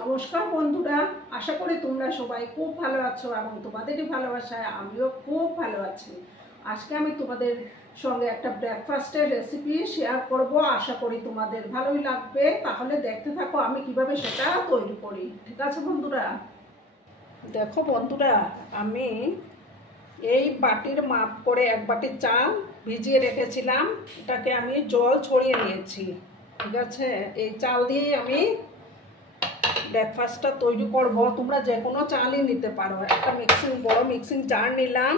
নমস্কার বন্ধুরা, আশা করি তোমরা সবাই খুব ভালো আছো এবং তোমাদেরই ভালোবাসায় আমিও খুব ভালো আছি। আজকে আমি তোমাদের সঙ্গে একটা ব্রেকফাস্টের রেসিপি শেয়ার করব। আশা করি তোমাদের ভালোই লাগবে। তাহলে দেখতে থাকো আমি কিভাবে সেটা তৈরি করি। ঠিক আছে বন্ধুরা? দেখো বন্ধুরা, আমি এই বাটির মাপ করে এক বাটি চাল ভিজিয়ে রেখেছিলাম। এটাকে আমি জল ছড়িয়ে নিয়েছি। ঠিক আছে, এই চাল দিয়েই আমি ব্রেকফাস্টটা তৈরি করব। তোমরা যে কোনো চালই নিতে পারো। একটা বড় মিক্সিং জার নিলাম।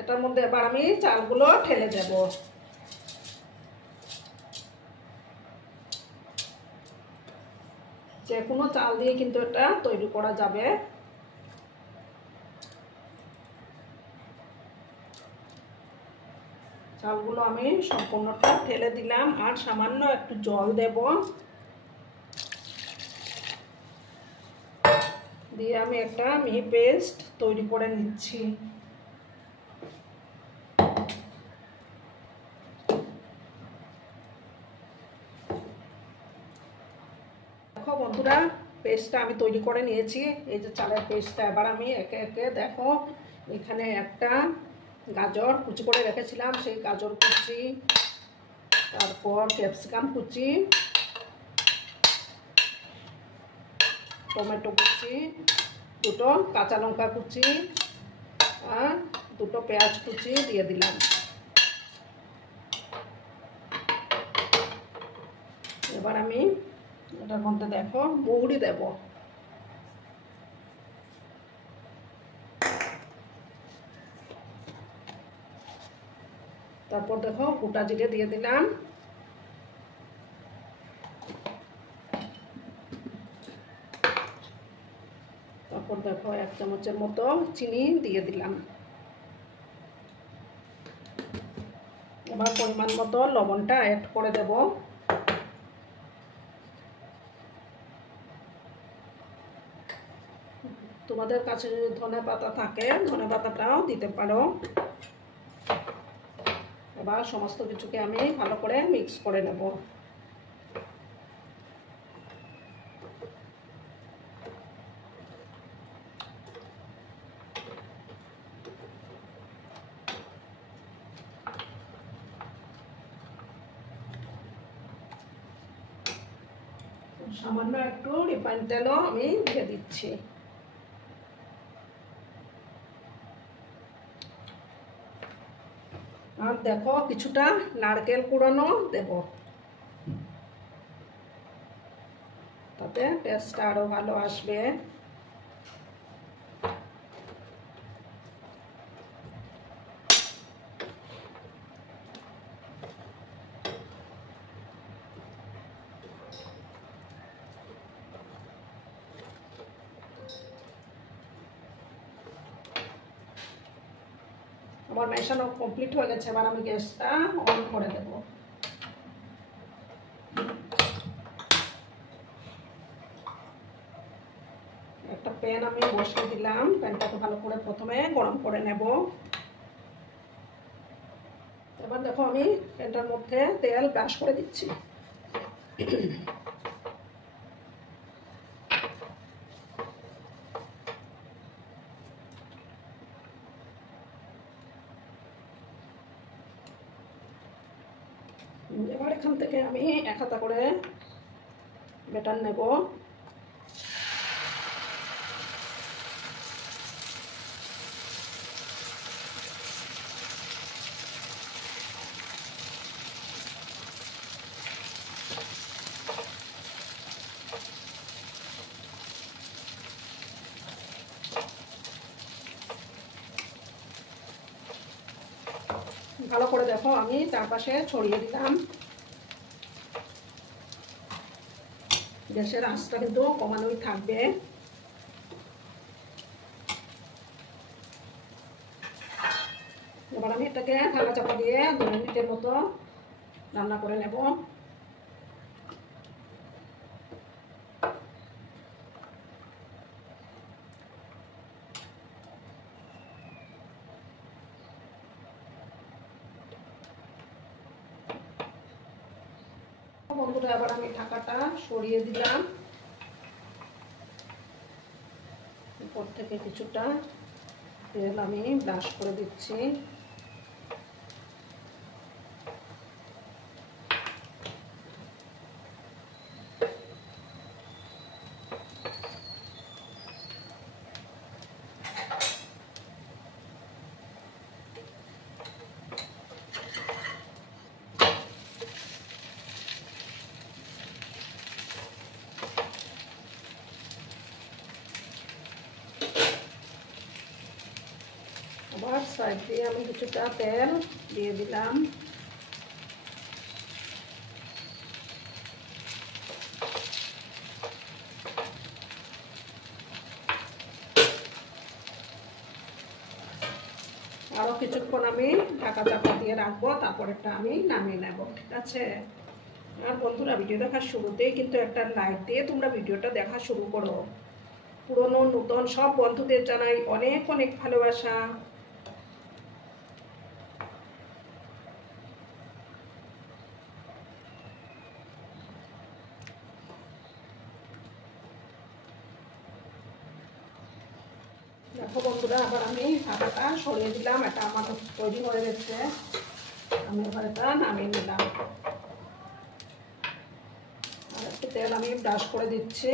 এটার মধ্যে এবার আমি চালগুলো ঢেলে দেব। যে কোনো চাল দিয়ে কিন্তু এটা তৈরি করা যাবে। চালগুলো আমি সম্পূর্ণটা ঢেলে দিলাম আর সামান্য একটু জল দেব। দিয়ে আমি একটা মিহি পেস্ট তৈরি করে নিচ্ছি। দেখো বন্ধুরা, পেস্টটা আমি তৈরি করে নিয়েছি। এই যে চালের পেস্টটা এবার আমি একে একে দেখো, এখানে একটা গাজর কুচি করে রেখেছিলাম, সেই গাজর কুচি, তারপর ক্যাপসিকাম কুচি, টমেটো কুচি, দুটো কাঁচা লঙ্কা কুচি আর দুটো পেঁয়াজ কুচি দিয়ে দিলাম। এবার আমি এটার মধ্যে দেখো মৌরি দেব। তারপর দেখো গোটা জিরে দিয়ে দিলাম। তারপর দেখো 1 চামচের মতো চিনি দিয়ে দিলাম। এবার পরিমাণ মতো লবণটা অ্যাড করে দেব। তোমাদের কাছে যদি ধনে পাতা থাকে ধনে পাতাটাও দিতে পারো। এবার সমস্ত কিছুকে আমি ভালো করে মিক্স করে নেব। সামান্য একটু রিফাইন তেলও আমি দিয়ে দিচ্ছি। আর দেখো কিছুটা নারকেল কুড়ানো দেব, তাতে টেস্টটা আরো ভালো আসবে। আমার মেশানো কমপ্লিট হয়ে গেছে। এবার আমি গ্যাসটা অন করে দেব। একটা প্যান আমি বসিয়ে দিলাম। প্যানটাকে ভালো করে প্রথমে গরম করে নেব। এবার দেখো আমি প্যানটার মধ্যে তেল ব্রাশ করে দিচ্ছি। এবার এখান থেকে আমি এক হাতা করে ব্যাটার নেব। ভালো করে দেখো আমি চারপাশে ছড়িয়ে দিলাম। গ্যাসের আঁচটা কিন্তু কমানোই থাকবে। এবার আমি এটাকে ঢাকা চাপা দিয়ে 2 মিনিটের মতো রান্না করে নেব। বন্ধুরা, এবার আমি ঢাকাটা সরিয়ে দিলাম। ওপর থেকে কিছুটা তেল আমি ব্রাশ করে দিচ্ছি। আবার সাইড দিয়ে আমি কিছুটা তেল দিয়ে দিলাম। আরও কিছুক্ষণ আমি ঢাকা চাপা দিয়ে রাখবো, তারপরেরটা আমি নামিয়ে নেব। ঠিক আছে? আর বন্ধুরা, ভিডিও দেখার শুরুতেই কিন্তু একটা লাইক দিয়ে তোমরা ভিডিওটা দেখা শুরু করো। পুরনো নতুন সব বন্ধুদের জানাই অনেক অনেক ভালোবাসা। দেখো বন্ধুরা, আবার আমি ঢাকাটা সরিয়ে দিলাম। এটা আমার তৈরি হয়ে গেছে। আমি এবার এটা নামিয়ে নিলাম। আর একটু তেল আমি ব্রাশ করে দিচ্ছি।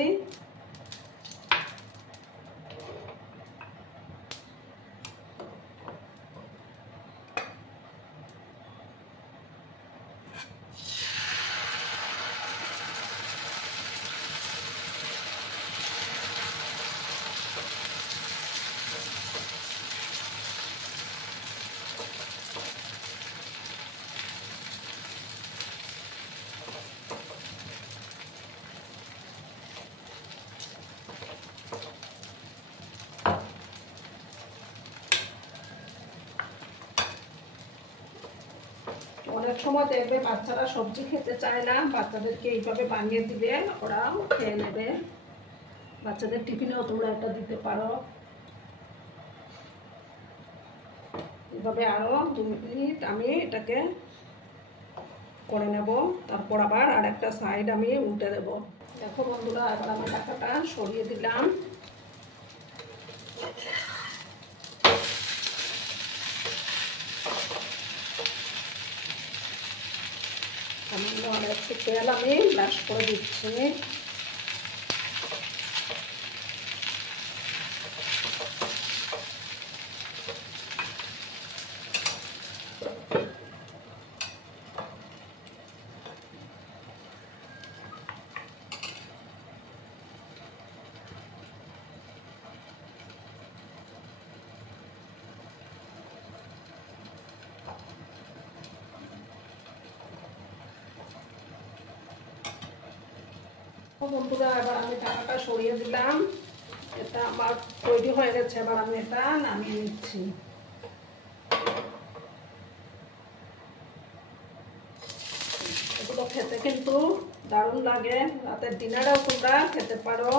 অনেক সময় দেখবে বাচ্চারা সবজি খেতে চায় না, বাচ্চাদেরকে এইভাবে বানিয়ে দিলে ওরাও খেয়ে নেবে। বাচ্চাদের টিফিনেও তোমরা এটা দিতে পারো। এইভাবে আরও 2 মিনিট আমি এটাকে করে নেব, তারপর আবার আর একটা সাইড আমি উল্টে দেব। দেখো বন্ধুরা, এবার আমি ঢাকাটা সরিয়ে দিলাম। একটু তেল আমি ব্রাশ করে দিচ্ছি। বন্ধুরা, এবার আমি ঢাকাটা সরিয়ে দিলাম। এটা আমার তৈরি হয়ে গেছে। এবার আমি এটা নামিয়ে নিচ্ছি। এগুলো খেতে কিন্তু দারুণ লাগে। রাতের ডিনারেও তোমরা খেতে পারো।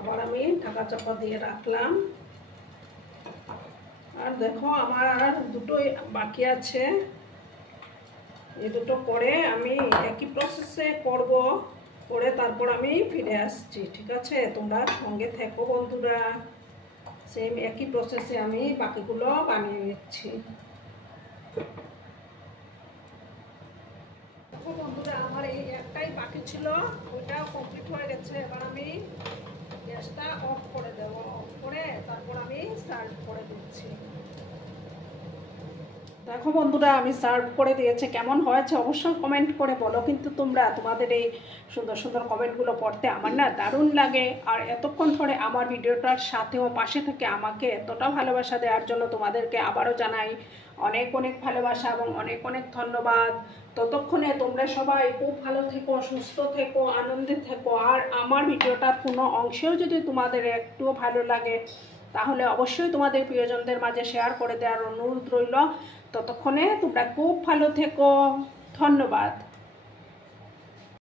আবার আমি ঢাকা চাপা দিয়ে রাখলাম। আর দেখো, আমার আর দুটোই বাকি আছে। এই দুটো করে আমি একই প্রসেসে করব, করে তারপর আমি ফিরে আসছি। ঠিক আছে? তোমরা সঙ্গে থেকো বন্ধুরা। সেম একই প্রসেসে আমি বাকিগুলো বানিয়ে নিচ্ছি। দেখো বন্ধুরা, আমার এই একটাই বাকি ছিল, ওইটাও কমপ্লিট হয়ে গেছে। এবার আমি গ্যাসটা অফ করে দেব। অফ করে তারপর আমি সার্ভ করে দিচ্ছি। দেখো বন্ধুরা, আমি সার্ভ করে দিয়েছি, কেমন হয়েছে অবশ্যই কমেন্ট করে বলো। কিন্তু তোমরা তোমাদের এই সুন্দর সুন্দর কমেন্টগুলো পড়তে আমার না দারুণ লাগে। আর এতক্ষণ ধরে আমার ভিডিওটার সাথেও পাশে থেকে আমাকে এতটা ভালোবাসা দেওয়ার জন্য তোমাদেরকে আবারও জানাই অনেক অনেক ভালোবাসা এবং অনেক অনেক ধন্যবাদ। ততক্ষণে তোমরা সবাই খুব ভালো থেকো, সুস্থ থেকো, আনন্দে থেকো। আর আমার ভিডিওটার কোনো অংশেও যদি তোমাদের একটুও ভালো লাগে তাহলে অবশ্যই তোমাদের প্রিয়জনদের মাঝে শেয়ার করে দেওয়ার অনুরোধ রইল। ততক্ষণে তোমরা খুব ভালো থেকো। ধন্যবাদ।